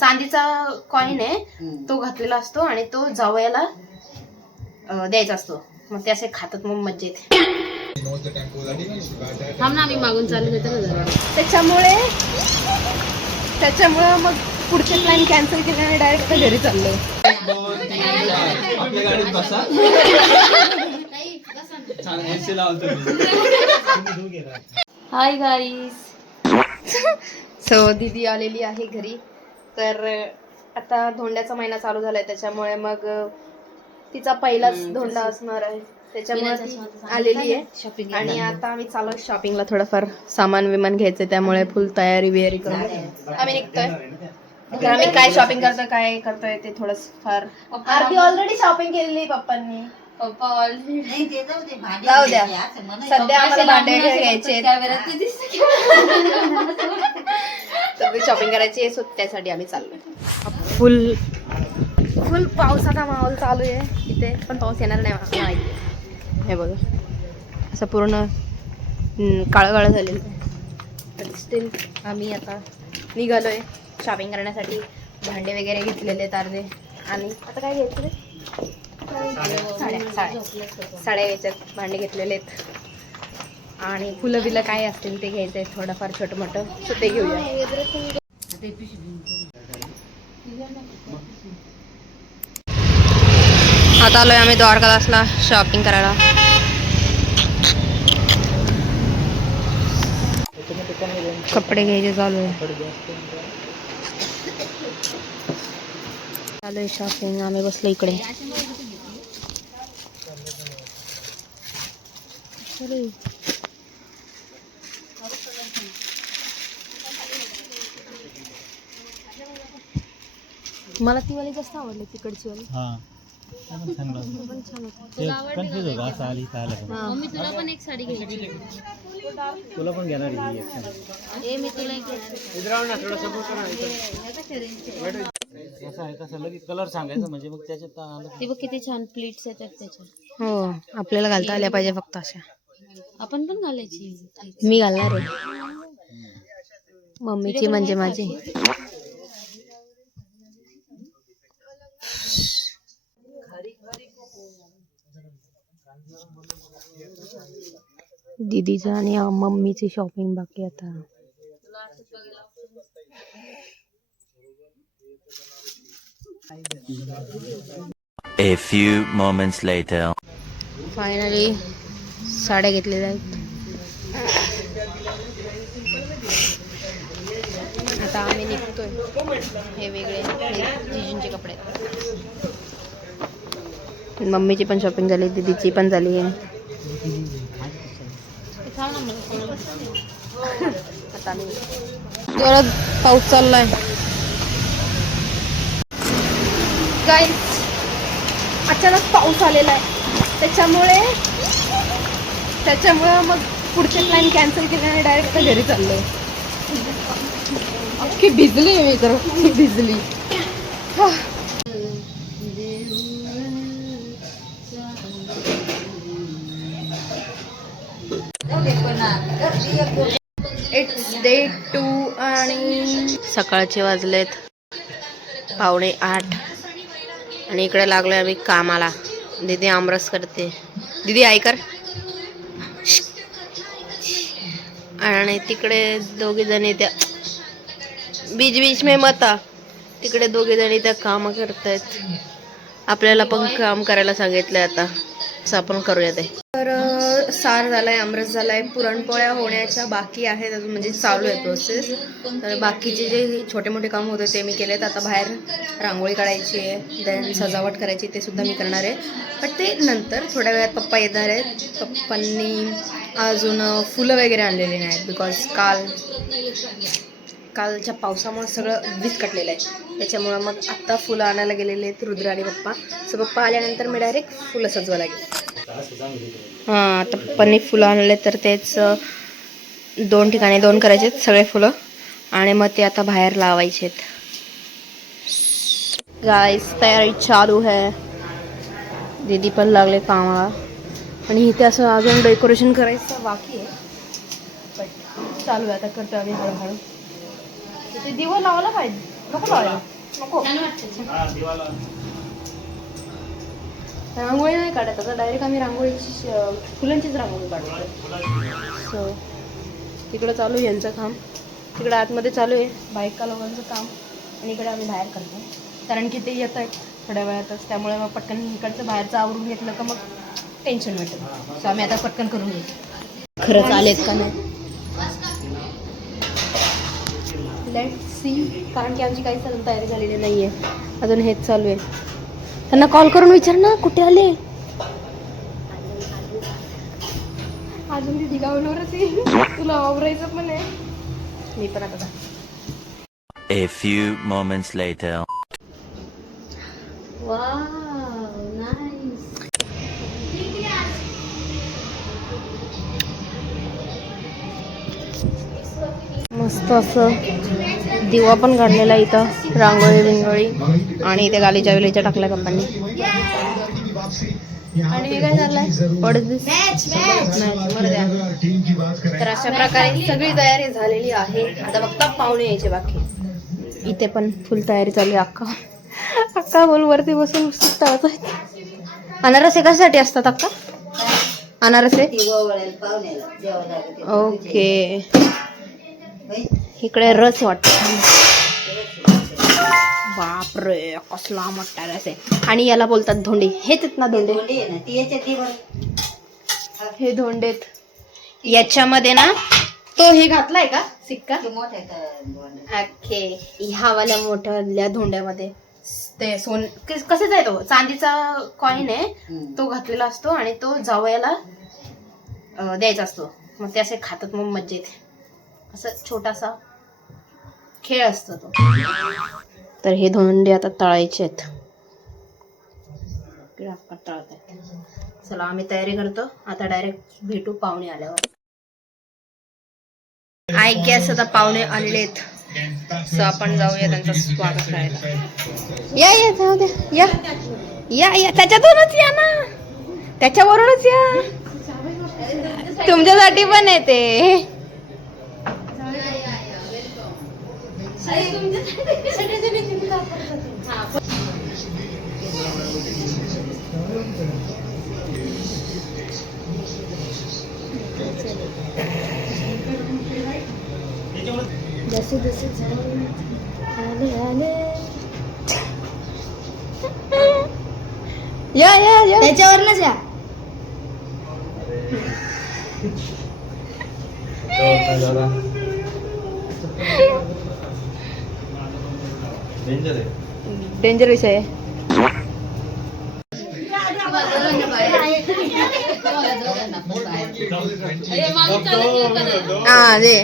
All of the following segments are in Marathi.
चांदीचा कॉइन आहे तो घातलेला असतो आणि तो जावयाला द्यायचा असतो. मग ते असे खातात मग मज्जा येते. थांब ना, आम्ही मागून चालू देतो ना जरा. त्याच्यामुळे मग पुढचे प्लॅन कॅन्सल केले आणि डायरेक्ट घरी चाललो. आपल्या गाडीत बसा. Hi guys. सो दीदी आलेली आहे घरी. तर आता धोंड्याचा महिना चालू झालाय त्याच्यामुळे मग तिचा पहिलाच धोंडा असणार आहे त्याच्यामुळे ती आलेली आहे. आणि आता आम्ही चालू शॉपिंगला. थोडंफार सामान विमान घ्यायचं त्यामुळे फुल तयारी बियारी करून आम्ही निघतोय. तर आम्ही काय शॉपिंग करतोय काय करतोय ते थोडं फार आरती ऑलरेडी शॉपिंग केलेली पप्पांनी. पप्पा ऑलरेडी जाऊ द्या सध्या आम्हाला भांडे घ्यायचे तर शॉपिंग करायची आहे. त्यासाठी आम्ही चाललोय. फुल पावसाचा माहोल चालू आहे इथे पण पाऊस येणार नाही माहिती. हे बघा असं पूर्ण काळं काळं झालेलं आहे. स्टील आम्ही आता निघालोय शॉपिंग करण्यासाठी. भांडे वगैरे घेतलेले आहेत अर्धे. आणि आता काय घ्यायचं साड्या याच्यात भांडे घेतलेले आहेत. आणि फुलं बिलं काय असतील ते घ्यायचं आहे थोडंफार छोटं मोठं सो ते घेऊया. आता आलोय आम्ही द्वारकादासला शॉपिंग करायला. कपडे घ्यायचे चालू आहे शॉपिंग. आम्ही बसलो इकडे. मला ती वाली जास्त आवडली तिकडची वाली. मम्मी तुला पण एक साडी घ्यायची. तुला पण घेणार मी तुला एक कलर सांगायचं म्हणजे मग त्याच्यात ते बघ किती छान प्लीट्स येतात त्याच्या. हो आपल्याला घालता आल्या पाहिजे फक्त अशा. आपण पण घालायची. मी घालणार आहे. मम्मीची म्हणजे माझी. दीदीचा आणि मम्मीची शॉपिंग बाकी आता. A few moments later. Finally साड्या घेतलेल्या आहेत. आता आम्ही निघतोय. हे वेगळे जीजूंचे कपडे. मम्मीची पण शॉपिंग झाली दीदीची पण झाली आहे. आता आम्ही जोरात पाऊस चाललाय गाईस. अचानक पाऊस आलेला आहे त्याच्यामुळे मग पुढचे प्लॅन कॅन्सल केले आणि डायरेक्ट घरी चाललोय. अख्खी भिजली मी तर भिजली. इट्स डे 2 आणि सकाळचे वाजलेत 7:45 आणि इकडे लागलोय आम्ही कामाला. दीदी आमरस करते. दीदी ऐकर. आणि तिकडे दोघी जणी त्या बीच में मता तिकडे दोघी जणी त्या काम करतायत. आपल्याला पण काम करायला सांगितलंय आता असं आपण करूया ते. तर सार झालाय आमरस झालाय. पुरणपोळ्या होण्याच्या बाकी आहेत अजून म्हणजे चालू आहे प्रोसेस. तर बाकीचे जे छोटे मोठे काम होते ते मी केलेत. आता बाहेर रांगोळी काढायची आहे देन सजावट करायची ते सुद्धा मी करणार आहे. पण ते नंतर थोड्या वेळात पप्पा येणार आहेत. पप्पांनी अजून फुलं वगैरे आणलेली नाहीत बिकॉज कालच्या पावसामुळे सगळं विस्कटलेलं आहे. त्याच्यामुळं मग आत्ता फुलं आणायला गेलेले आहेत रुद्र आणि पप्पा. सो पप्पा आल्यानंतर मी डायरेक्ट फुलं सजवायला गेले. हां आता पप्पांनी फुलं आणले तर तेच 2 ठिकाणी 2 करायचे आहेत सगळे फुलं आणि मग ते आता बाहेर लावायचे आहेत. गाइस तयारी चालू है. दीदी पण लागले कामाला आणि इथे असं अजून डेकोरेशन करायचं बाकी आहे. पण चालू आहे आता करतो आम्ही हळूहळू. ते दिवा लावला पाहिजे नको लावायला. नको. छान वाटतं. रांगोळी नाही काढत आता, डायरेक्ट आम्ही रांगोळीची फुलांचीच रांगोळी काढतो. सो तिकडं चालू आहे यांचं काम, तिकडं आतमध्ये चालू आहे बाईक लोकांचं काम, आणि इकडे आम्ही बाहेर करतो कारण की ते येत आहेत थोड्या वेळातच. त्यामुळे मग पटकन इकडचं बाहेरचं आवरून घेतलं का मग टेन्शन वाटतं. सो आम्ही आता पटकन करून घेतो. खरंच आलेत का नाही लेट सी, कारण की आमची काहीच अजून तयारी झालेली नाही आहे, अजून हेच चालू आहे. त्यांना कॉल करून विचार ना कुठे आले. अजून ती दिगावणारच आहे, तुला आवरायचं पण आहे. मी पण आता A few moments later. Wow nice. मस्त असं दिवा पण काढलेला इथं, रांगोळी बिंगोळी, आणि इथे गालीच्या विलीच्या टाकल्या पप्पांनी. आणि हे काय झालंय तर अशा प्रकारे सगळी तयारी झालेली आहे. आता फक्त पाहुणे यायचे बाकी. इथे पण फुल तयारी चालू आहे. अक्का बोल वरती बसून तळत. अनारसे कशासाठी असतात अक्का? अनारसे ओके. इकडे रस वाटतं. बापरे कसला मोठा रस आहे. आणि याला बोलतात धोंडे. हेच आहेत ना धोंडे? हे धोंडेत. याच्यामध्ये ना तो हे घातलाय का सिक्का? ओके. ह्या वाल्या मोठ्या धोंड्यामध्ये ते कशाचा आहे तो? चांदीचा कॉइन आहे तो घातलेला असतो, आणि तो जावयाला द्यायचा असतो. मग ते असे खातात, मग मज्जा येते. असं छोटासा खेळ असतो तो. तर हे धोंडे आता तळायचे आहेत. तळत आहेत. चला आम्ही तयारी करतो आता. डायरेक्ट भेटू पाहुणे आल्यावर. आय गेस आता पाहुणे आलेले आहेत, सो आपण जाऊया त्यांचं स्वागत करायला. या या जाऊ द्या. या या या त्याच्यातूनच या ना, त्याच्यावरूनच या. तुमच्यासाठी पण येते. जसे जसे आले आले या या या त्याच्यावरनच या. डेंजर विषय आहे. हा दे.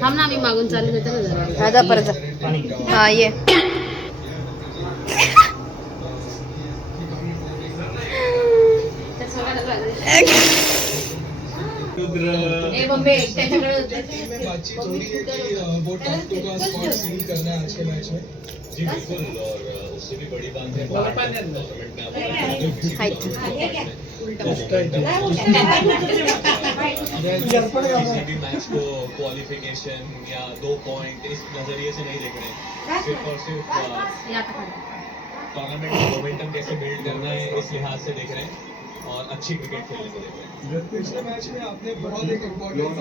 थांब ना, आम्ही मागून चालू होतो. आता परत हा ये. क्वालिफिकेशन या 2 पॉइंट इस नजरिए से नहीं देख रहे हैं, सिर्फ और सिर्फ टूर्नामेंट का मोमेंटम कैसे बिल्ड करना है इस लिहाज से देख रहे हैं, और अच्छी क्रिकेट खेलने को देख रहे हैं. पिछले मैच में आपने बहुत एक important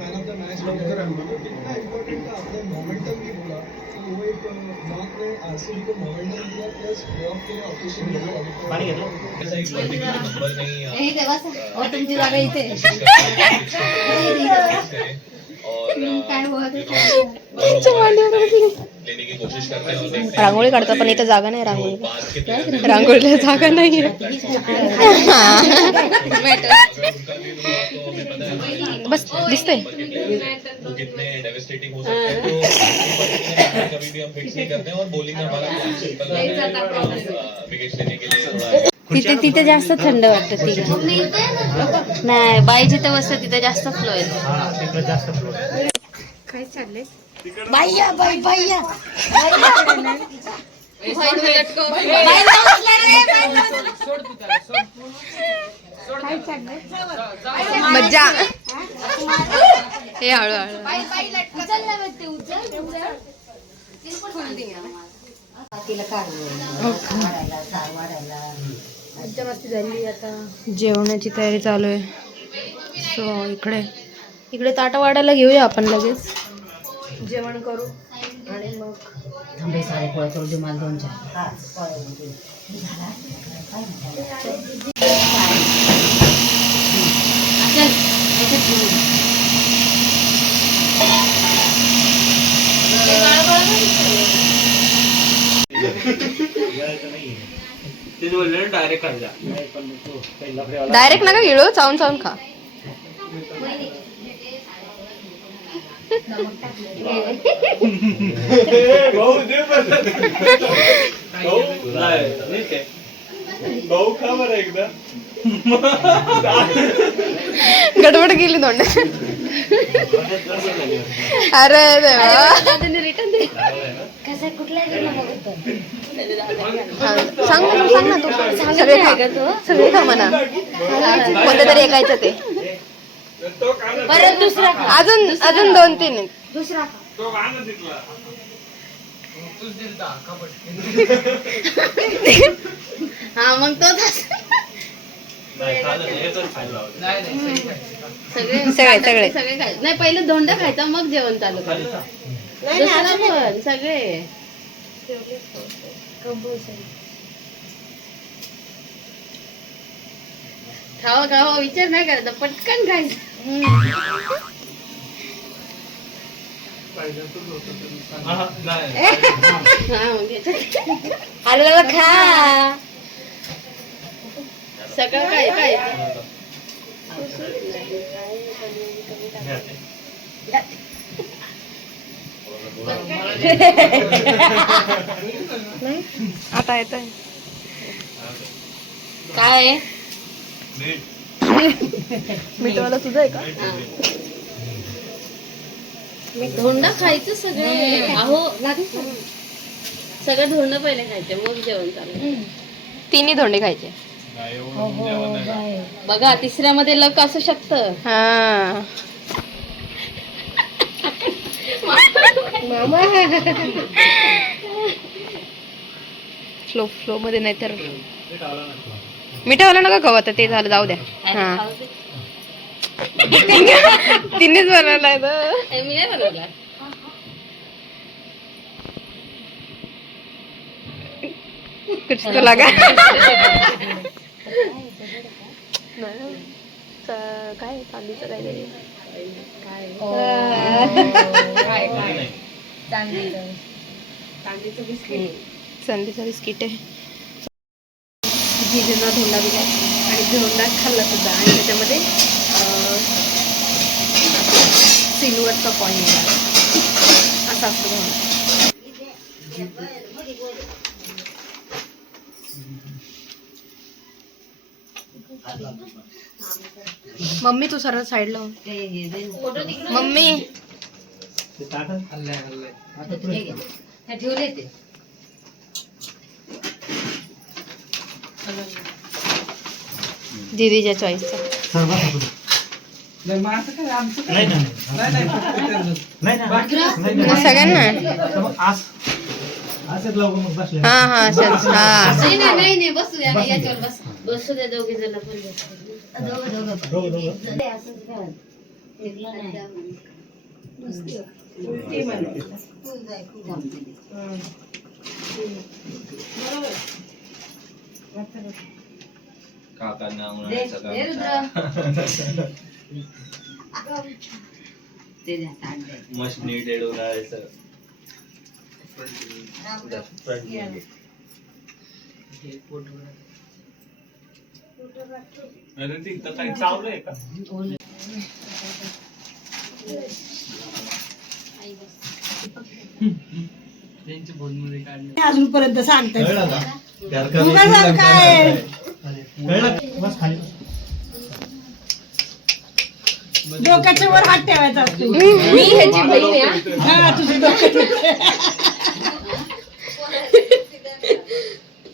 man of the match कितना इम्पोर्टेंट था, आपने मोमेंटम भी बोला, तो वो एक नॉक ने आरसीबी को मोमेंटम दिया प्लस प्लेऑफ के लिए ऑफिशियली क्वालिफाई. ऐसा एक लॉजिकल नंबर नहीं तुमची जागा इथे. लेने की कोशिश करते हैं और देखते हैं. रांगोळी काढतो पण इथं जागा नाही. रांगोळीला जागा नाही. बस दिसतंय. वो कितने डेवास्टेटिंग हो सकते हैं, तो कभी भी हम फिक्स नहीं करते हैं, और बॉलिंग में हमारा विकेट लेने के लिए तिथे तिथे जास्त थंड वाटतं. तिथे नाही बाई जिथे बसते तिथे जास्त फ्लो येतो. काय चाललंय मज्जा. हे हळूहळू जेवणाची तयारी चालू आहे. सो इकडे ताट वाढायला घेऊया आपण लगेच. जेवण करू आणि मग डायरेक्ट नका गिळू, चावून चावून खा. भाऊ खा बरं एकदा. गडबड गेली तोंड. अरे देवा. सांग ना तू. सगळे खा म्हणा. कोणतं तरी ऐकायचं ते. परत दुसरा अजून 2-3 आहेत. दुसरा हा मग तो सगळे खायचं नाही. पहिलं धोंड खायचा मग जेवण चालू करायचं. दुसरा पण सगळे खावा खावा विचार नाही करायचा, पटकन खायचं. आलेला खा. सगळं काय काय आता येत आहे काय मीठवाला तुझं आहे का? धोंड खायचं सगळे. अहो सगळं धोंड पहिले खायचे मग जेवण चालू. 3 धोंडे खायचे. बघा तिसऱ्यामध्ये लक असू शकतं. हा फ्लो मध्ये नाही तर मिठावाला नका खाऊ. आता ते झालं, जाऊ द्या. हा तिनेच बनवलाय तर मी नाही बनवला. कुछ तो लगा. काय चांदीचं काहीतरी चांदीचं बिस्किट आहे. जिजेंना धोंडा दिला आणि धोंडा खाल्ला सुद्धा. आणि त्याच्यामध्ये सिल्वरचा कॉइन मिळाला. असा असतो धोंडा. मम्मी तू सरळ साईडला हो. मम्मी ठेवले ते दीदीच्या चॉईसचा. सगळ्यांना हा हा असंच. हा नाही बसू द्या याच्यावर बसू द्या. दोघे जण पण मस्त नीट उन्हाळ्याचं. अरे ती काही चावलंय का? अजूनपर्यंत सांगते काय डोक्याच्या वर हात ठेवायचा असतो. मी ह्याची बहीण आहे हा. हा, तुझी डोक्यात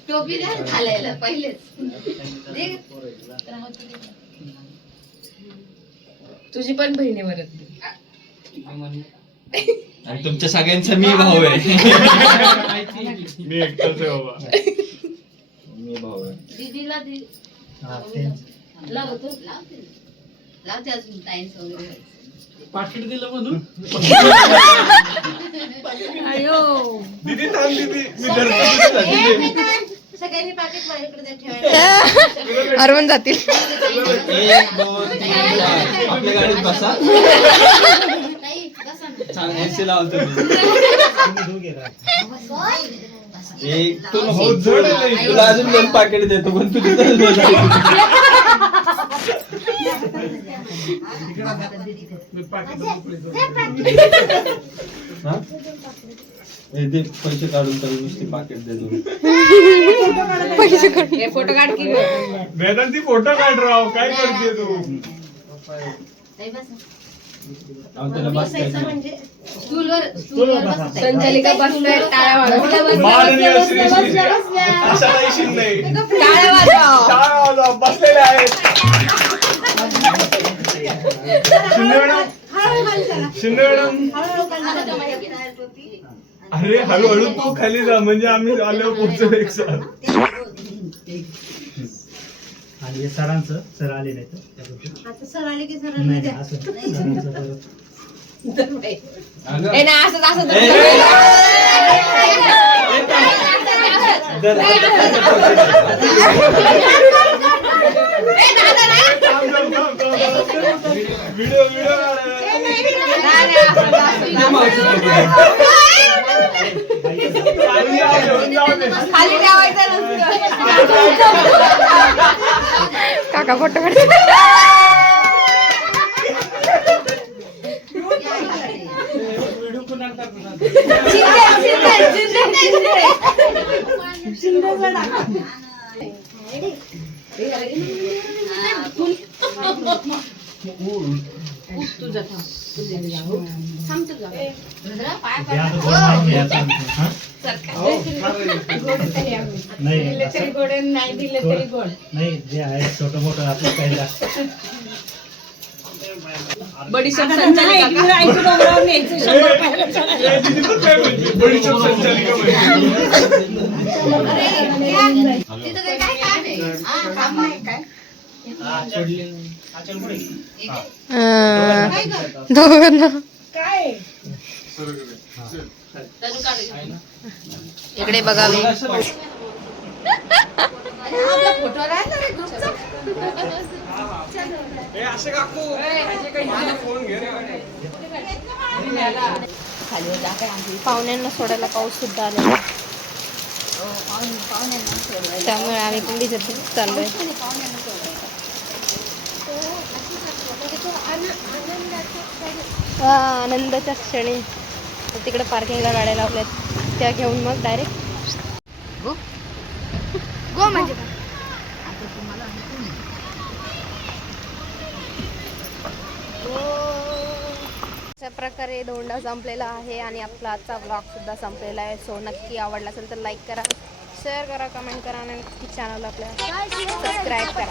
टोपी द्या घालायला पहिलेच दे. तुझी पण बहीण आहे परत. आणि तुमच्या सगळ्यांचा मी भाऊ आहे. मी एकटाच आहे बाबा. मी भाऊ आहे. दीदीला दे. लावते अजून टाइम्स वगैरे. पाकिट दिलं म्हणून दीदी थांब दीदी मी धरतो. सगळ्यांनी पाकिट माझ्याकडे ठेवायला. अरवून जातील. 1 2 3 4 आपल्या गाडीत बसा. छान AC लावतो मी. एक तू नको. हो, जड आहे. तुला अजून 2 पाकिट देतो पण तू तिथं बसा. हा? ए, दे पैसे काढून तरी नुसती पाकिट देतो. फोटो काढ की वेदांती फोटो काढ राव. काय करते तू? आम्ही त्याला बसवायचं. स्टूलवर संचालिका बसलाय. टाळ्या माननीय श्री श्री आशाताई शिंदे टाळ्या वाजवा. बसलेले आहेत. शिंदे मॅडम अरे हळूहळू तू खाली जा म्हणजे आम्ही आल्यावर पोहोचू एक साथ. आणि हे सरांचं सर आले नाही तर नाही, नाही, असं सरांचं परत. अगं, असं ए, जर- व्हिडिओ खाली ठेवायचं काका फोटो काढ. हे आता गोड नाही घ्यायचं आमचं, हा? नाही असं- गोड नाही दिले तरी गोड. नाही जे आहे छोटं मोठं आपलं पहिला बडीशेप आता संचालिका नाही, ऐकून डोंगरावर न्यायचं, 100 पाहिलं चालेल. दीदी पण काय म्हणते बडीशेप संचालिका म्हणजे. तिथं ते काय काम आहे? हा, काम आहे काय? दोघांना काय तनु काढ. इकडे बघावे. आपला फोटो राहिला रे ग्रुपचा. पाहुण्यांना सोडायला पाऊस सुद्धा आलेला त्यामुळे आम्ही पण भिजत चाललोय. हा, आनंदाच्या क्षणी तिकडे पार्किंगला गाड्या लावल्यात त्या घेऊन मग डायरेक्ट गो म्हणजे अशा प्रकारे धोंडा संपलेला आहे आणि आपला आजचा ब्लॉग सुद्धा संपलेला आहे. सो नक्की आवडला असेल तर लाईक करा, शेअर करा, कमेंट करा आणि नक्की चॅनल आपल्या सबस्क्राईब करा.